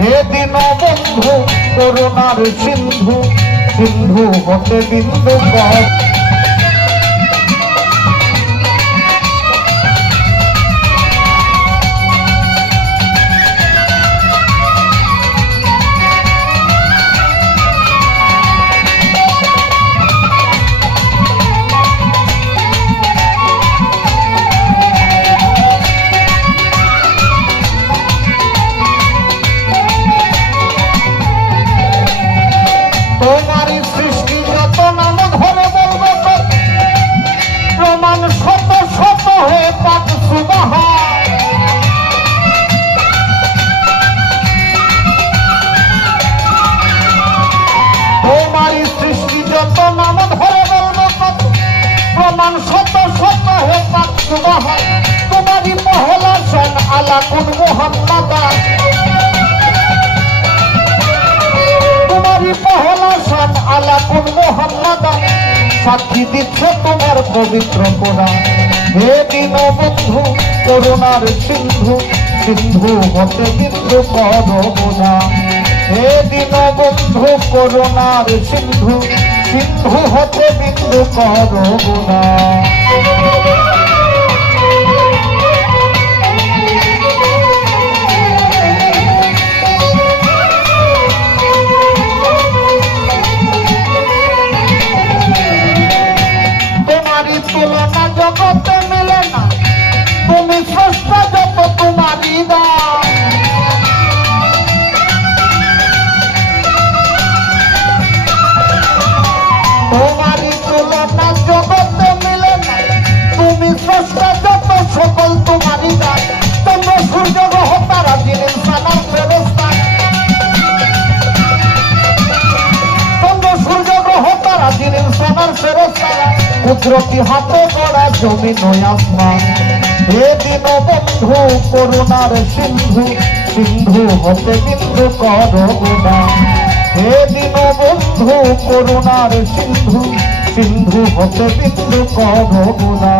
হে দিন বন্ধু করুণার সিন্ধু সিন্ধু হতে বিন্দু কর तुम्हारी पहला सन आला कुन मोहम्मदा तुम्हारी पहला सन आला कुन मोहम्मदा साक्षी दिচ্ছে তোমার পবিত্র কোরআন হে দিন বন্ধু করুণার সিন্ধু সিন্ধু হতে বিন্দু করো না হে দিন বন্ধু করুণার সিন্ধু সিন্ধু হতে বিন্দু করো না তুলনা জগতে মিলে না তুমি স্রষ্টা যত তোমারই দান তোমারই তুলনা জগতে মিলে না তুমি স্রষ্টা যত সকল তোমারই দান তোমরা সূর্য গ্রহ তারা দিন ইনসানের ফেরেশতা তোমরা সূর্য গ্রহ তারা দিন ইনসানের ফেরেশতা কুদরতি হাতে গড়া জমিন ও আসমান হে দিন বন্ধু করুণার সিন্ধু সিন্ধু হতে বিন্দু করো না হে দিন বন্ধু করুণার সিন্ধু সিন্ধু হতে বিন্দু করো না